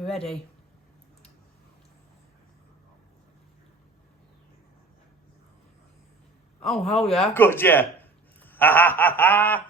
We're ready. Oh, hell yeah. Good, yeah. Ha ha ha ha.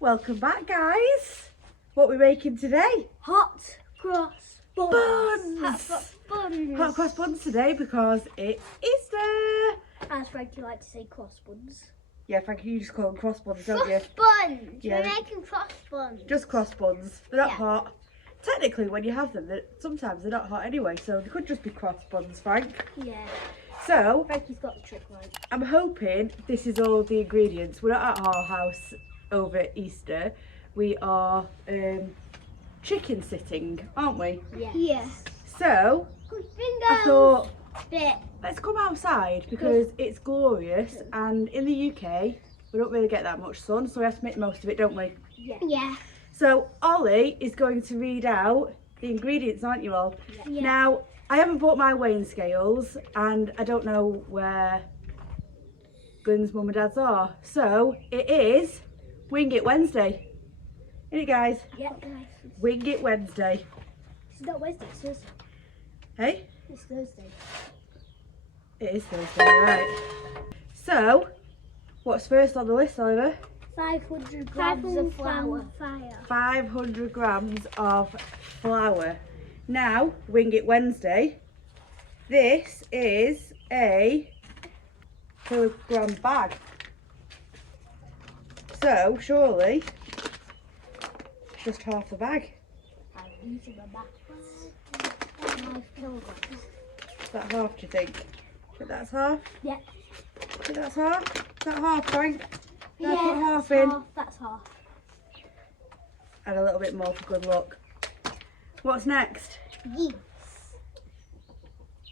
Welcome back, guys. What are we making today? Hot cross buns. Buns. Hot cross buns. Hot cross buns today because it's Easter. As Frankie like to say, cross buns. Yeah, Frankie, you just call them cross buns, don't you? Cross buns. Yeah. We're making cross buns. Just cross buns. They're not Yeah. hot. Technically, when you have them, sometimes they're not hot anyway, so they could just be cross buns, Frank. Yeah. So, Frankie's got the trick right. I'm hoping this is all the ingredients. We're not at our house over Easter. We are chicken sitting, aren't we? Yeah. Yes. So, Good I thought, bit. let's come outside because it's glorious, and in the UK we don't really get that much sun, so we have to make the most of it, don't we? Yeah. Yeah. So Ollie is going to read out the ingredients, aren't you all? Yeah. Now, I haven't bought my weighing scales and I don't know where Glenn's mum and dad's are, so it is Wing It Wednesday. Isn't it, guys? Yeah, guys. Wing It Wednesday. It's not Wednesday, it's Thursday. Hey? It's Thursday. It is Thursday, right. So, what's first on the list, Oliver? 500 grams of flour. 500 grams of flour. Now, Wing It Wednesday, this is a kilogram bag. So, surely, it's just half the bag. I'm using my math. 5 kilograms. Is that half, do you think? Think that's half? Yeah. Think that's half? Is that half, Frank? No, Yeah, put half that's in. That's half. And a little bit more for good luck. What's next? Yeast.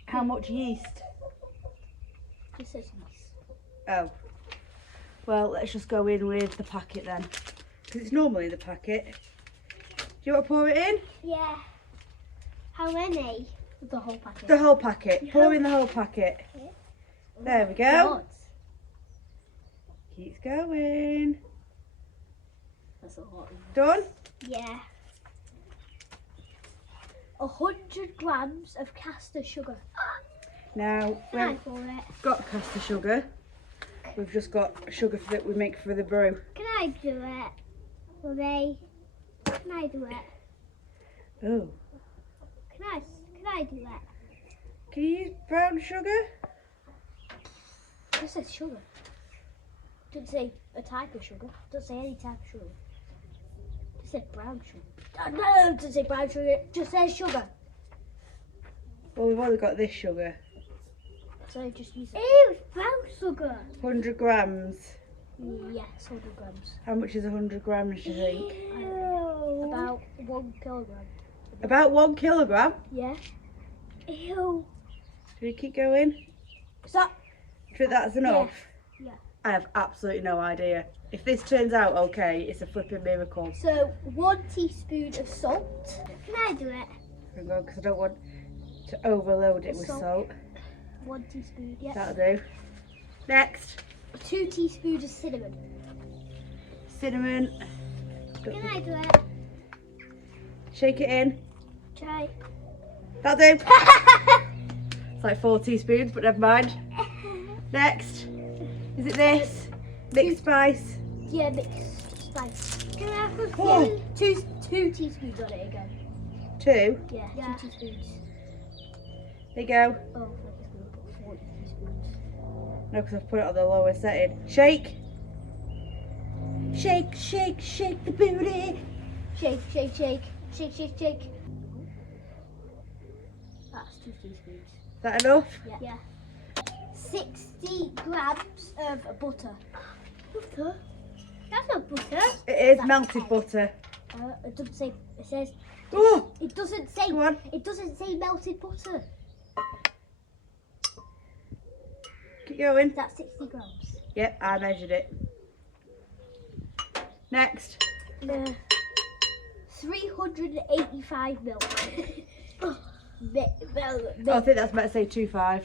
How much yeast? This is yeast. Oh. Well, let's just go in with the packet then. Because it's normally the packet. Do you want to pour it in? Yeah. How many? The whole packet. The whole packet. Pour in the whole packet. There we go. Keeps going. That's a lot. Done? Yeah. 100 grams of caster sugar. Now, we Can I haven't pour it? got caster sugar. We've just got sugar that we make for the brew. Can I do it? Mommy? Can I do it? Oh. Can I do it? Can you use brown sugar? It says sugar. Doesn't say a type of sugar. Doesn't say any type of sugar. It said brown sugar. No, it doesn't say brown sugar. It just says sugar. Well, we've only got this sugar. So just use it. Ew, brown sugar. 100 grams. Yes, 100 grams. How much is 100 grams, do you think? About 1 kilogram. About 1 kilogram. Yeah. Ew. Do we keep going? Stop. Do you think that's enough? Yeah. I have absolutely no idea. If this turns out okay, it's a flipping miracle. So 1 teaspoon of salt. Can I do it? Hang on, because I don't want to overload it with Salt. salt. 1 teaspoon. Yeah. That'll do. Next, 2 teaspoons of cinnamon. cinnamon. Can I do it? Shake it in. Try. That'll do. It's like 4 teaspoons, but never mind. Next, is it this? Mixed spice. Yeah, mixed spice. Can I have Oh. two teaspoons on it again? 2. Yeah, 2 teaspoons. There you go. Oh, I thought it was going to put 4 teaspoons. No, because I've put it on the lower setting. Shake. Shake, shake, shake the booty. Shake, shake, shake. Shake, shake, shake. That's 2 teaspoons. Is that enough? Yeah. 60 grams of butter. Butter? That's not butter. It is That's melted egg. butter. It doesn't say. It says. Oh, It doesn't say. go on. It doesn't say melted butter. Keep going. That's 60 grams. Yep, I measured it. Next. 385 milk. Oh, I think that's meant to say 2.5.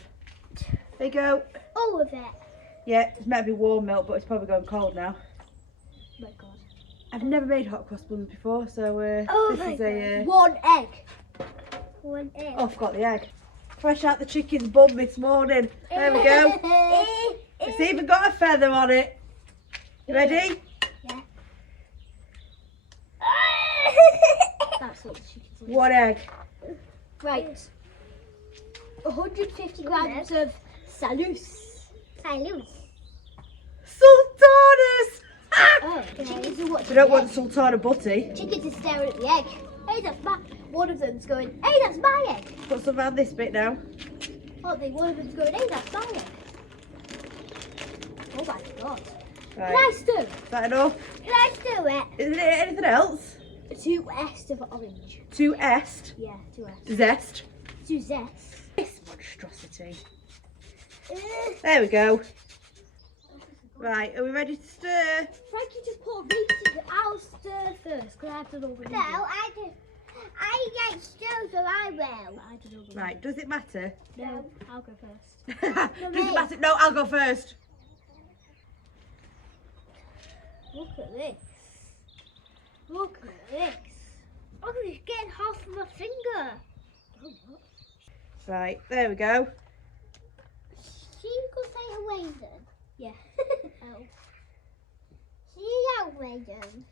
There you go. All of it. Yeah, it's meant to be warm milk, but it's probably gone cold now. Oh my god. I've never made hot cross buns before, so this is a... One egg. One egg. Oh, I forgot the egg. Fresh out the chicken's bum this morning. There we go. It's even got a feather on it. You ready? Yeah. That's what the chicken's like. One egg. Right. 150 grams of salus. Salus. Sultanas! Oh, chickens are watching We don't the want egg. sultana butty. Chickens are staring at the egg. Hey, that's my... One of them's going, hey, that's my egg. Put some around this bit now. Oh, one of them's going, hey, that's my egg. Oh my god. Right. Can I stew? Is that enough? Can I stew it? Is there anything else? 2 est of orange. 2 est. Yeah, 2 est. Zest. 2 zest. This monstrosity. There we go. Right, are we ready to stir? Frankie just put meat in. I'll stir first because I have to know what I get stew, so I will. Right, does it matter? No, I'll go first. Does it matter? No, I'll go first. Look at this. Look at this. Look at this, getting half of my finger. Right, there we go. See, you could say a raisin. Yeah. Oh. See how raisin.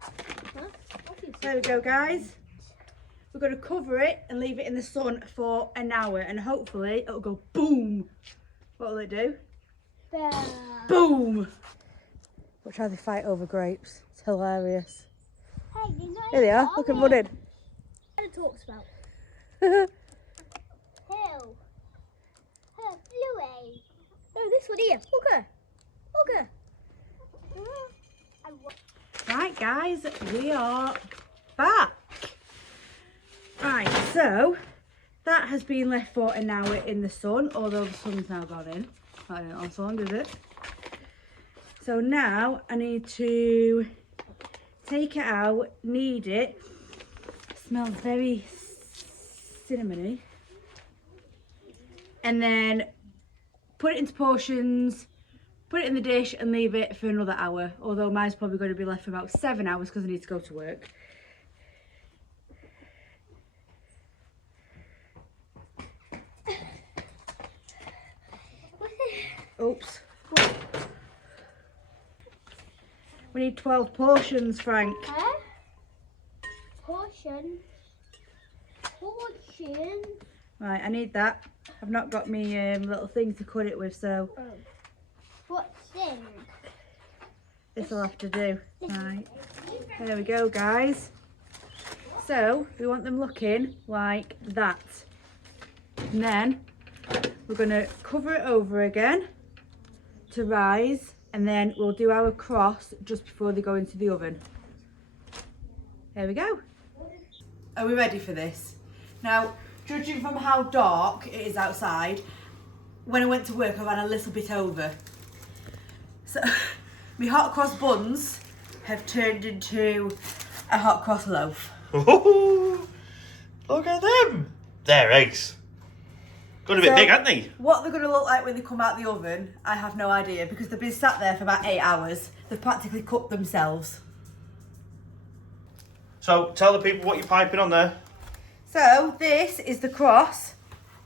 Huh? There we go, guys. We're going to cover it and leave it in the sun for an hour, and hopefully it'll go boom. What will it do? Boom! Watch how they fight over grapes. It's hilarious. Hey, you know Here they are. Look at running. What it talks about. Hill. Bluey. Oh, this one here. Look at her. Look at her. Right, guys, we are back. Right, so that has been left for an hour in the sun, although the sun's now gone in. I don't know how long, is it? So now I need to take it out, knead it. Smells very cinnamony. And then put it into portions, put it in the dish and leave it for another hour. Although mine's probably going to be left for about 7 hours because I need to go to work. Oops. We need 12 portions, Frank. Huh? Portion. Portion. Right, I need that. I've not got me little thing to cut it with, so Oh. What's in? this will have to do. Right, there we go, guys. So we want them looking like that. And then we're going to cover it over again to rise, and then we'll do our cross just before they go into the oven. There we go. Are we ready for this? Now, judging from how dark it is outside, when I went to work I ran a little bit over. So my hot cross buns have turned into a hot cross loaf. Ooh, look at them. They're eggs. Got a bit big, haven't they? What they're going to look like when they come out the oven, I have no idea, because they've been sat there for about 8 hours. They've practically cooked themselves. So tell the people what you're piping on there. So this is the cross.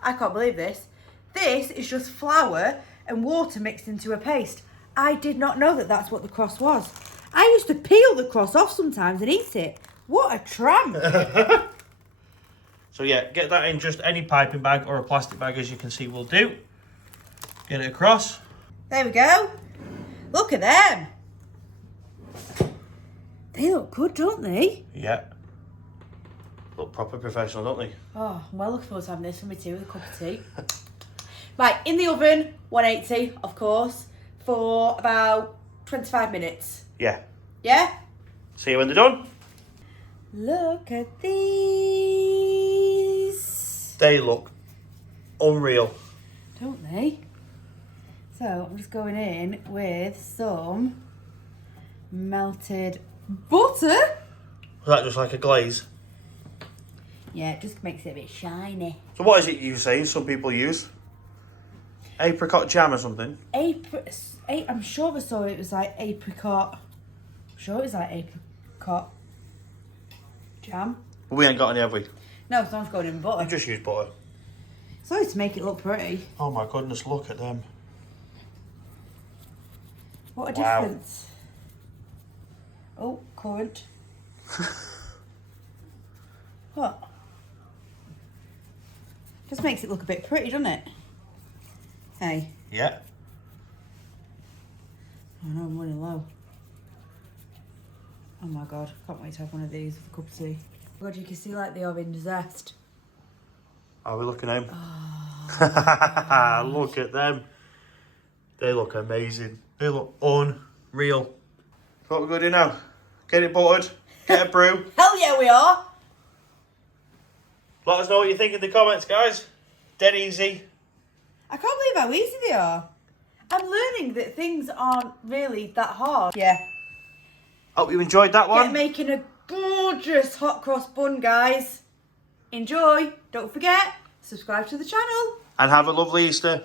I can't believe this. This is just flour and water mixed into a paste. I did not know that that's what the cross was. I used to peel the cross off sometimes and eat it. What a tramp. So yeah, get that in just any piping bag or a plastic bag, as you can see will do. Get it across. There we go. Look at them. They look good, don't they? Yeah. Look proper professional, don't they? Oh, I'm well looking forward to having this for me too with a cup of tea. Right, in the oven, 180, of course, for about 25 minutes. Yeah. Yeah? See you when they're done. Look at these. They look unreal. Don't they? So I'm just going in with some melted butter. Is that just like a glaze? Yeah, it just makes it a bit shiny. So what is it you say some people use? Apricot jam or something? I'm sure I saw it was like apricot Sure, it's like apricot jam. We ain't got any, have we? No, someone's going in I butter. just used butter. It's always to make it look pretty. Oh my goodness, look at them. What a Wow. difference. Oh, currant. What? Just makes it look a bit pretty, doesn't it? Hey. Yeah. I know, I'm running low. Oh my god, can't wait to have one of these with a cup of tea. God, you can see like the orange zest. Are we looking at them? Oh, Look at them. They look amazing. They look unreal. What we're going to do now? Get it buttered, get a brew. hell yeah we are! Let us know what you think in the comments, guys. Dead easy. I can't believe how easy they are. I'm learning that things aren't really that hard. Yeah. Hope you enjoyed that Get one. making a gorgeous hot cross bun, guys. Enjoy. Don't forget, subscribe to the channel. And have a lovely Easter.